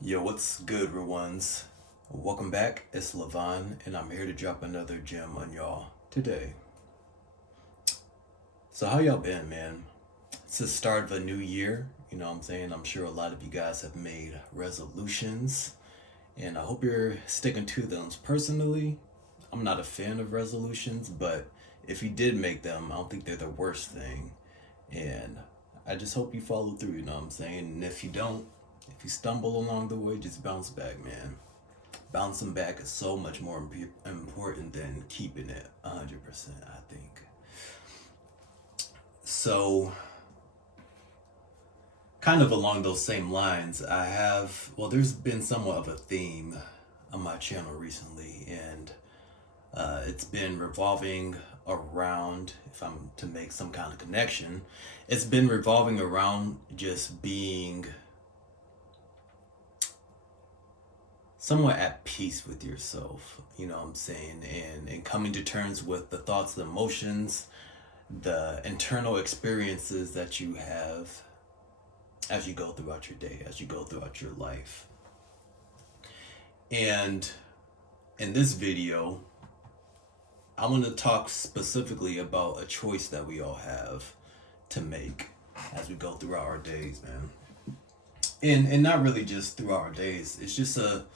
Yo, what's good, real ones? Welcome back. It's Levon, and I'm here to drop another gem on y'all today. So, how y'all been, man? It's the start of a new year. You know what I'm saying? I'm sure a lot of you guys have made resolutions, and I hope you're sticking to them. Personally, I'm not a fan of resolutions, but if you did make them, I don't think they're the worst thing. And I just hope you follow through, you know what I'm saying? And if you don't, if you stumble along the way, just bounce back, man. Bouncing back is so much more important than keeping it 100%, I think. So, kind of along those same lines, there's been somewhat of a theme on my channel recently, and it's been revolving around, if I'm to make some kind of connection, it's been revolving around just being somewhat at peace with yourself, you know what I'm saying, and coming to terms with the thoughts, the emotions, the internal experiences that you have as you go throughout your day, as you go throughout your life. And in this video, I want to talk specifically about a choice that we all have to make as we go throughout our days, man. And not really just throughout our days. It's just a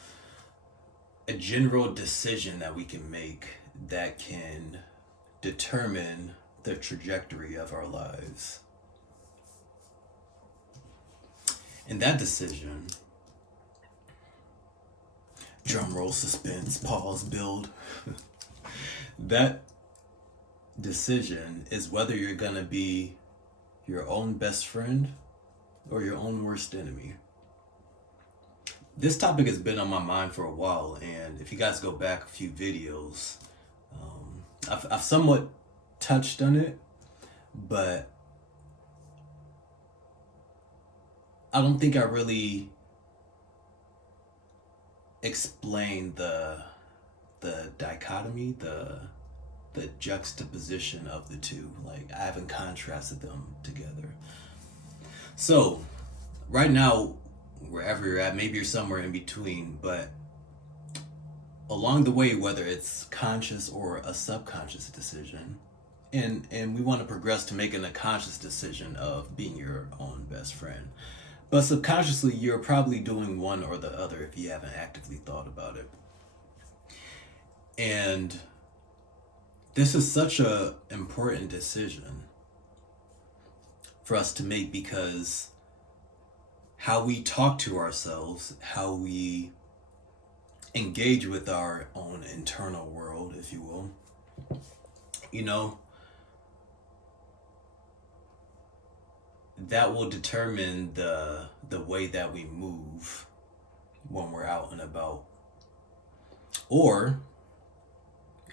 general decision that we can make that can determine the trajectory of our lives. And that decision, drum roll, suspense, pause, build, that decision is whether you're gonna be your own best friend or your own worst enemy. This topic has been on my mind for a while, and if you guys go back a few videos, I've somewhat touched on it, but I don't think I really explained the dichotomy, the juxtaposition of the two. Like, I haven't contrasted them together. So, right now, wherever you're at, maybe you're somewhere in between, but along the way, whether it's conscious or a subconscious decision, and we want to progress to making a conscious decision of being your own best friend. But subconsciously, you're probably doing one or the other if you haven't actively thought about it. And this is such a important decision for us to make, because how we talk to ourselves, how we engage with our own internal world, if you will, you know, that will determine the way that we move when we're out and about. Or,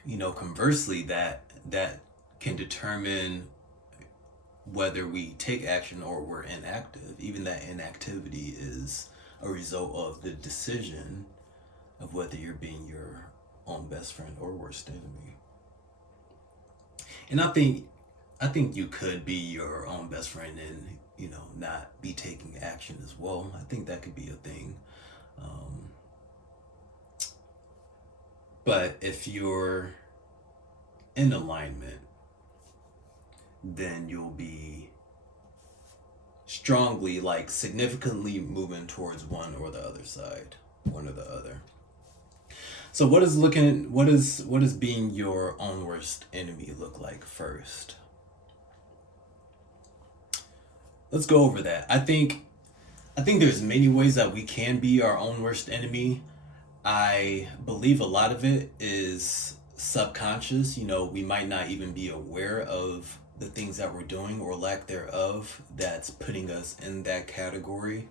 you know, conversely, that can determine whether we take action or we're inactive. Even that inactivity is a result of the decision of whether you're being your own best friend or worst enemy. And I think you could be your own best friend and, you know, not be taking action as well. I think that could be a thing. But if you're in alignment, then you'll be strongly, like, significantly moving towards one or the other side, one or the other. So what does being your own worst enemy look like first? Let's go over that. I think there's many ways that we can be our own worst enemy. I believe a lot of it is subconscious. You know, we might not even be aware of the things that we're doing or lack thereof that's putting us in that category.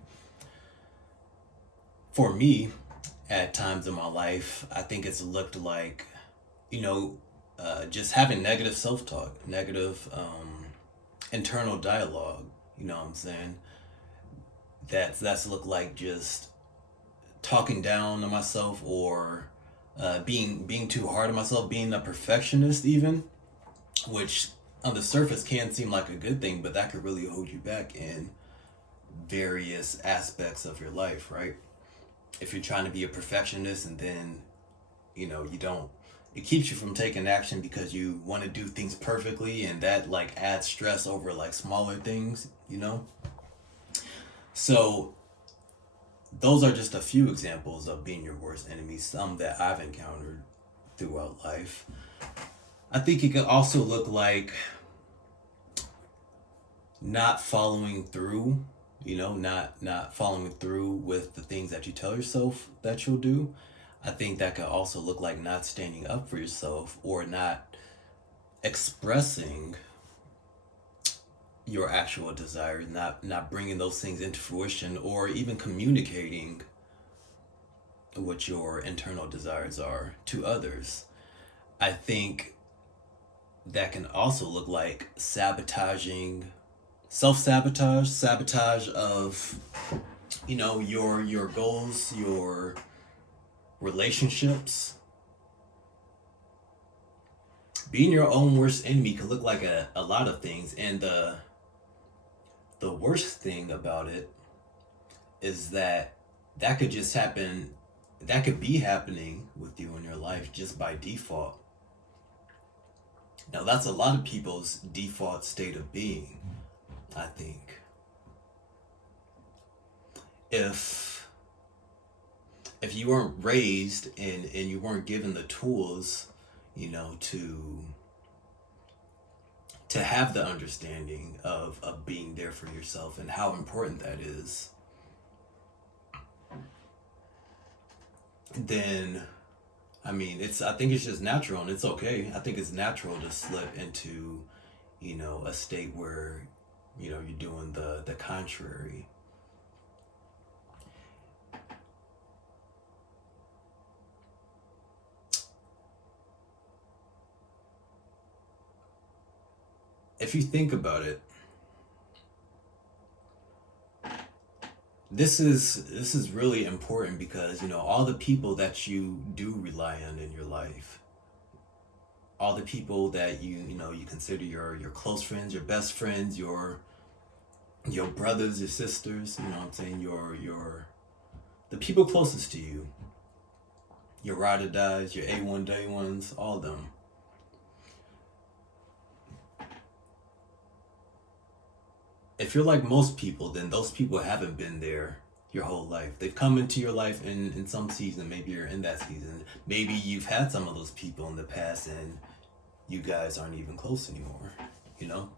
For me, at times in my life, I think it's looked like, you know, just having negative self-talk, negative internal dialogue, you know what I'm saying? That's looked like just talking down on myself, or being too hard on myself, being a perfectionist even, which on the surface can seem like a good thing, but that could really hold you back in various aspects of your life, right? if you're trying to be a perfectionist and then, you don't, it keeps you from taking action because you want to do things perfectly, and that like adds stress over like smaller things. So those are just a few examples of being your worst enemy, some that I've encountered throughout life. I think it could also look like not following through, not following through with the things that you tell yourself that you'll do. I think that could also look like not standing up for yourself, or not expressing your actual desires, not bringing those things into fruition, or even communicating what your internal desires are to others. I think that can also look like sabotaging, sabotage of, your goals, your relationships. Being your own worst enemy can look like a lot of things, and the worst thing about it is that that could just happen, that could be happening with you in your life just by default. Now, that's a lot of people's default state of being, I think. If you weren't raised and you weren't given the tools, to have the understanding of being there for yourself and how important that is, then I think it's just natural, and it's okay. I think it's natural to slip into, a state where, you're doing the contrary. If you think about it, this is really important because, all the people that you do rely on in your life, all the people that you consider your close friends, your best friends, your brothers, your sisters, you know what I'm saying, your the people closest to you, your ride or dies, your A1 day ones, all of them. If you're like most people, then those people haven't been there your whole life. They've come into your life in some season. Maybe you're in that season. Maybe you've had some of those people in the past and you guys aren't even close anymore. You know?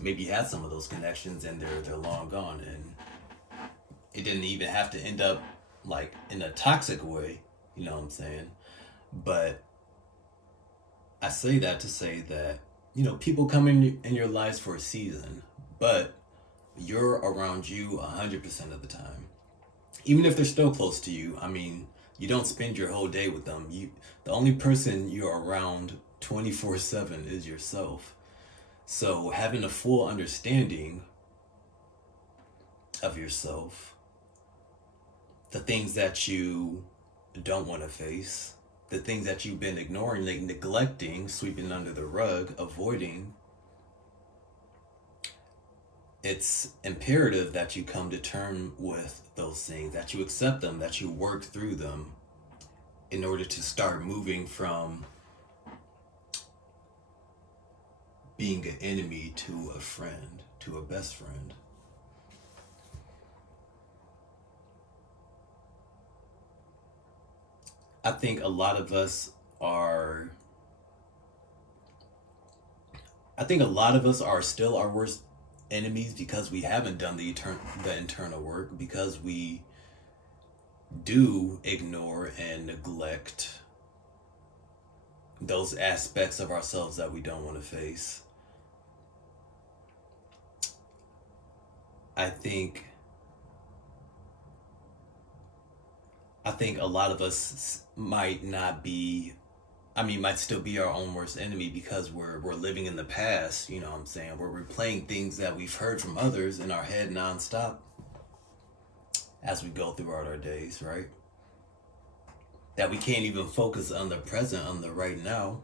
Maybe you had some of those connections and they're long gone, and it didn't even have to end up like in a toxic way, you know what I'm saying? But I say that to say that, people come in your lives for a season, but you're around you 100% of the time. Even if they're still close to you, you don't spend your whole day with them. The only person you're around 24/7 is yourself. So having a full understanding of yourself, the things that you don't want to face, the things that you've been ignoring, like neglecting, sweeping under the rug, avoiding, it's imperative that you come to terms with those things, that you accept them, that you work through them in order to start moving from being an enemy to a friend, to a best friend. I think a lot of us are I think a lot of us are still our worst enemies because we haven't done the internal work, because we do ignore and neglect those aspects of ourselves that we don't want to face. I think I think a lot of us might not be might still be our own worst enemy because we're living in the past, you know what I'm saying? We're replaying things that we've heard from others in our head nonstop as we go throughout our days, right? That we can't even focus on the present, on the right now,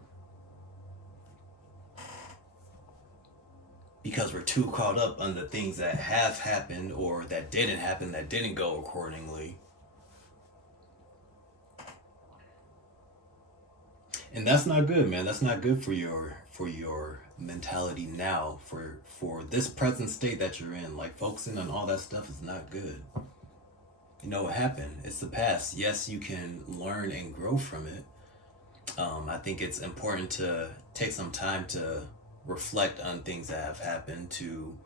because we're too caught up on the things that have happened or that didn't happen, that didn't go accordingly. And that's not good, man. That's not good for your mentality now, for this present state that you're in. Like focusing on all that stuff is not good. You know what happened? It's the past. Yes, you can learn and grow from it. I think it's important to take some time to reflect on things that have happened, to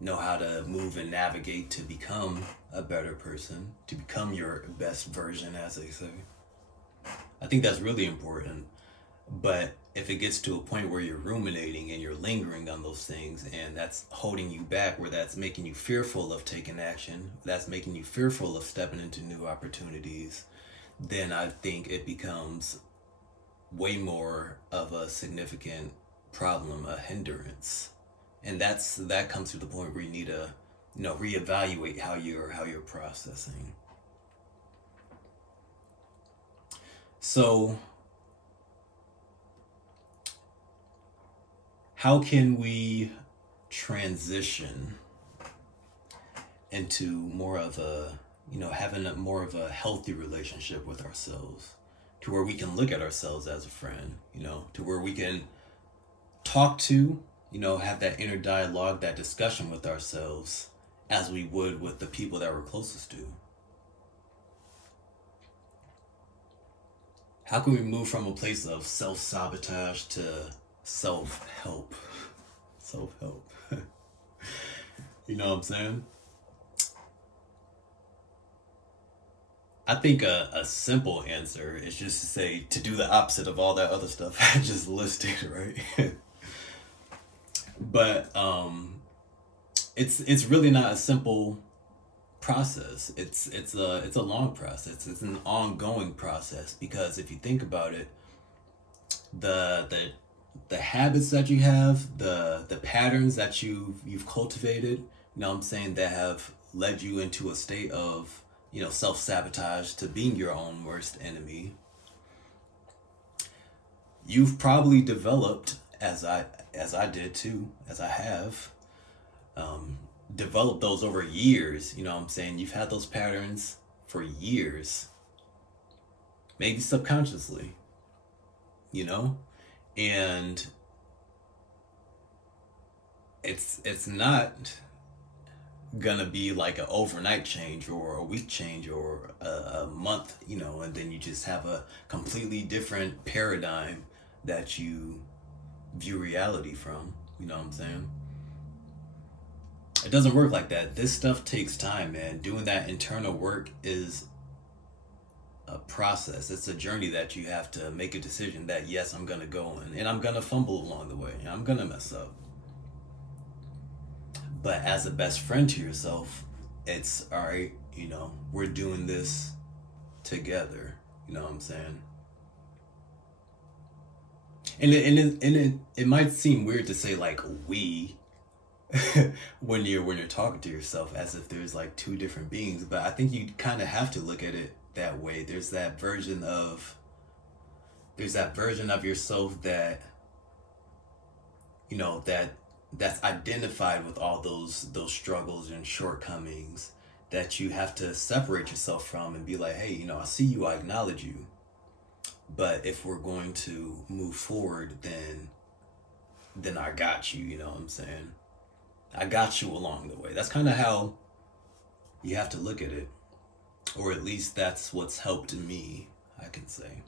know how to move and navigate to become a better person, to become your best version, as they say. I think that's really important. But if it gets to a point where you're ruminating and you're lingering on those things and that's holding you back, where that's making you fearful of taking action, that's making you fearful of stepping into new opportunities, then I think it becomes way more of a significant problem, a hindrance. And that comes to the point where you need to, reevaluate how you're processing. So how can we transition into more of a, having a more of a healthy relationship with ourselves, to where we can look at ourselves as a friend, to where we can talk to, have that inner dialogue, that discussion with ourselves as we would with the people that we're closest to? How can we move from a place of self sabotage to self help? Self help. You know what I'm saying? I think a simple answer is just to say to do the opposite of all that other stuff I just listed, right? But it's really not a simple process. It's a long process. It's an ongoing process, because if you think about it, the habits that you have, the patterns that you've cultivated, what I'm saying, that have led you into a state of, self sabotage, to being your own worst enemy. You've probably developed, as I did too, as I have, um, developed those over years. What I'm saying, you've had those patterns for years, maybe subconsciously, you know, and it's not gonna be like an overnight change or a week change or a month, and then you just have a completely different paradigm that you view reality from. You know what I'm saying? It doesn't work like that. This stuff takes time, man. Doing that internal work is a process. It's a journey that you have to make a decision that, yes, I'm gonna go in, and I'm gonna fumble along the way. I'm gonna mess up. But as a best friend to yourself, it's all right. We're doing this together. You know what I'm saying? And it might seem weird to say like we when you're talking to yourself, as if there's like two different beings, but I think you kind of have to look at it that way. There's that version of yourself that that's identified with all those struggles and shortcomings, that you have to separate yourself from and be like, hey, I see you, I acknowledge you, but if we're going to move forward, then I got you. You know what I'm saying? I got you along the way. That's kind of how you have to look at it, or at least that's what's helped me, I can say.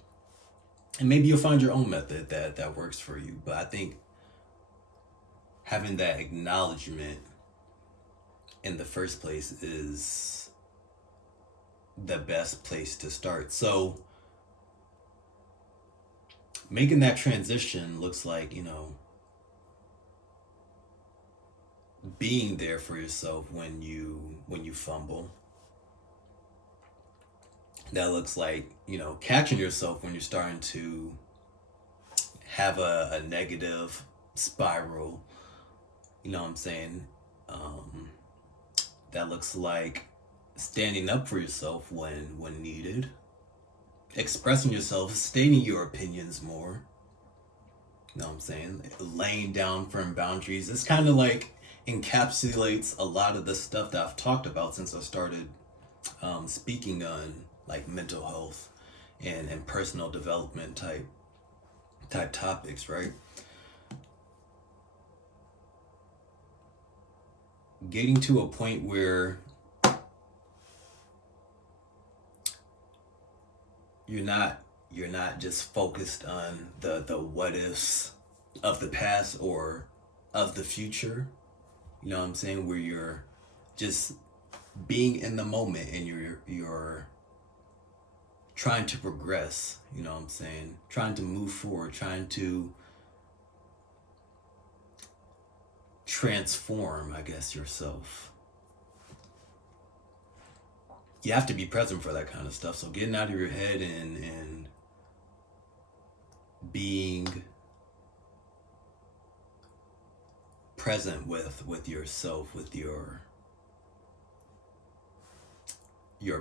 And maybe you'll find your own method that works for you, but I think having that acknowledgement in the first place is the best place to start. So making that transition looks like, being there for yourself when you fumble. That looks like, catching yourself when you're starting to have a negative spiral. You know what I'm saying? That looks like standing up for yourself when needed, expressing yourself, stating your opinions more. You know what I'm saying? Laying down firm boundaries. It's kind of like encapsulates a lot of the stuff that I've talked about since I started speaking on like mental health and personal development type type topics, right? Getting to a point where you're not just focused on the what ifs of the past or of the future. You know what I'm saying? Where you're just being in the moment and you're trying to progress, you know what I'm saying? Trying to move forward, trying to transform, I guess, yourself. You have to be present for that kind of stuff. So getting out of your head and being present with yourself, with your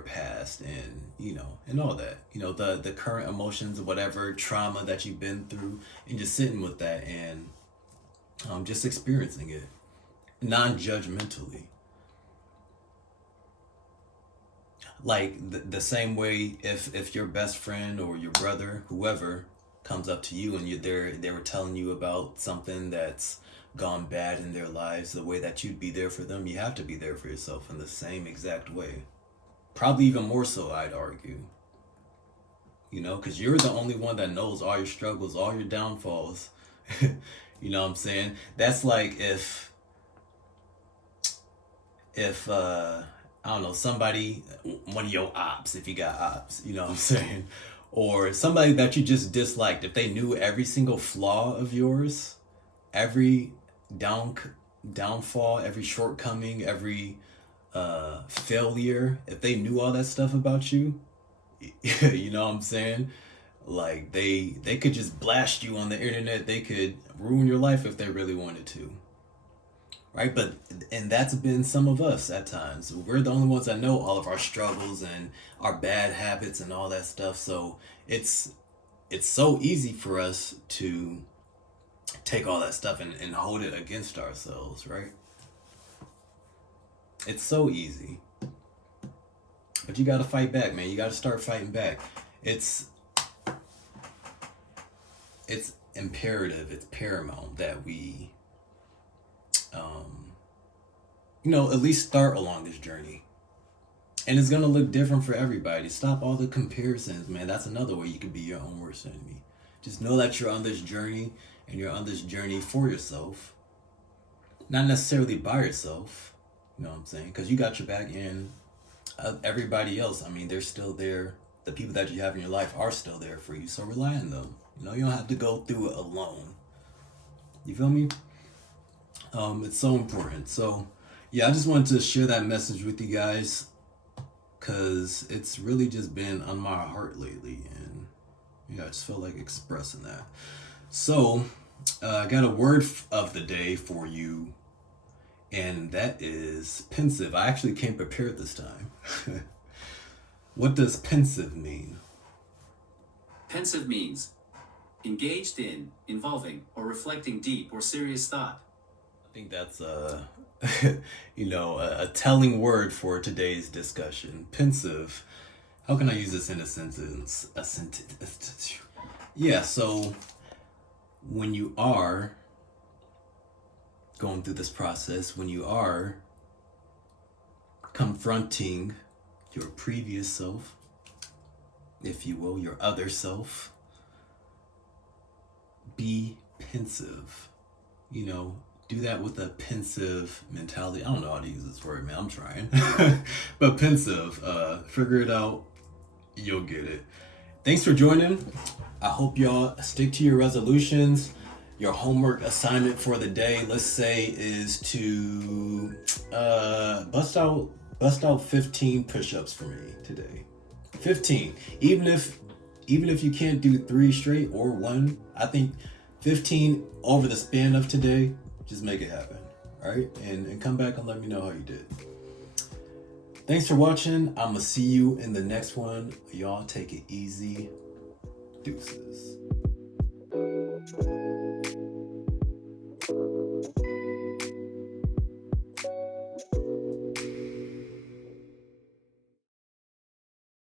past, and and all that, the current emotions, whatever trauma that you've been through, and just sitting with that and just experiencing it non-judgmentally, like the same way if your best friend or your brother, whoever, comes up to you and they were telling you about something that's gone bad in their lives, the way that you'd be there for them, you have to be there for yourself in the same exact way. Probably even more so, I'd argue. Because you're the only one that knows all your struggles, all your downfalls. You know what I'm saying? That's like if I don't know, somebody, one of your ops, if you got ops, you know what I'm saying? Or somebody that you just disliked, if they knew every single flaw of yours, every downfall, every shortcoming, every failure, if they knew all that stuff about you, you know what I'm saying? Like they could just blast you on the internet. They could ruin your life if they really wanted to. Right? And that's been some of us at times. We're the only ones that know all of our struggles and our bad habits and all that stuff. So it's so easy for us to take all that stuff and hold it against ourselves, right? It's so easy. But you gotta fight back, man. You gotta start fighting back. It's imperative, it's paramount that we at least start along this journey. And it's gonna look different for everybody. Stop all the comparisons, man. That's another way you can be your own worst enemy. Just know that you're on this journey, and you're on this journey for yourself. Not necessarily by yourself, you know what I'm saying? Because you got your back, and everybody else, I mean, they're still there. The people that you have in your life are still there for you, so rely on them. You don't have to go through it alone. You feel me? It's so important. So, yeah, I just wanted to share that message with you guys, because it's really just been on my heart lately, and I just felt like expressing that. So, I got a word of the day for you, and that is pensive. I actually came prepared this time. What does pensive mean? Pensive means engaged in, involving, or reflecting deep or serious thought. I think that's a telling word for today's discussion. Pensive. How can I use this in a sentence? Yeah, so when you are going through this process, when you are confronting your previous self, if you will, your other self, be pensive. Do that with a pensive mentality. I don't know how to use this word, man. I'm trying. But pensive, figure it out. You'll get it. Thanks for joining. I hope y'all stick to your resolutions. Your homework assignment for the day, let's say, is to bust out 15 push-ups for me today. 15. Even if you can't do 3 straight or 1, I think 15 over the span of today, just make it happen. All right? And come back and let me know how you did. Thanks for watching. I'm going to see you in the next one. Y'all take it easy. Deuces.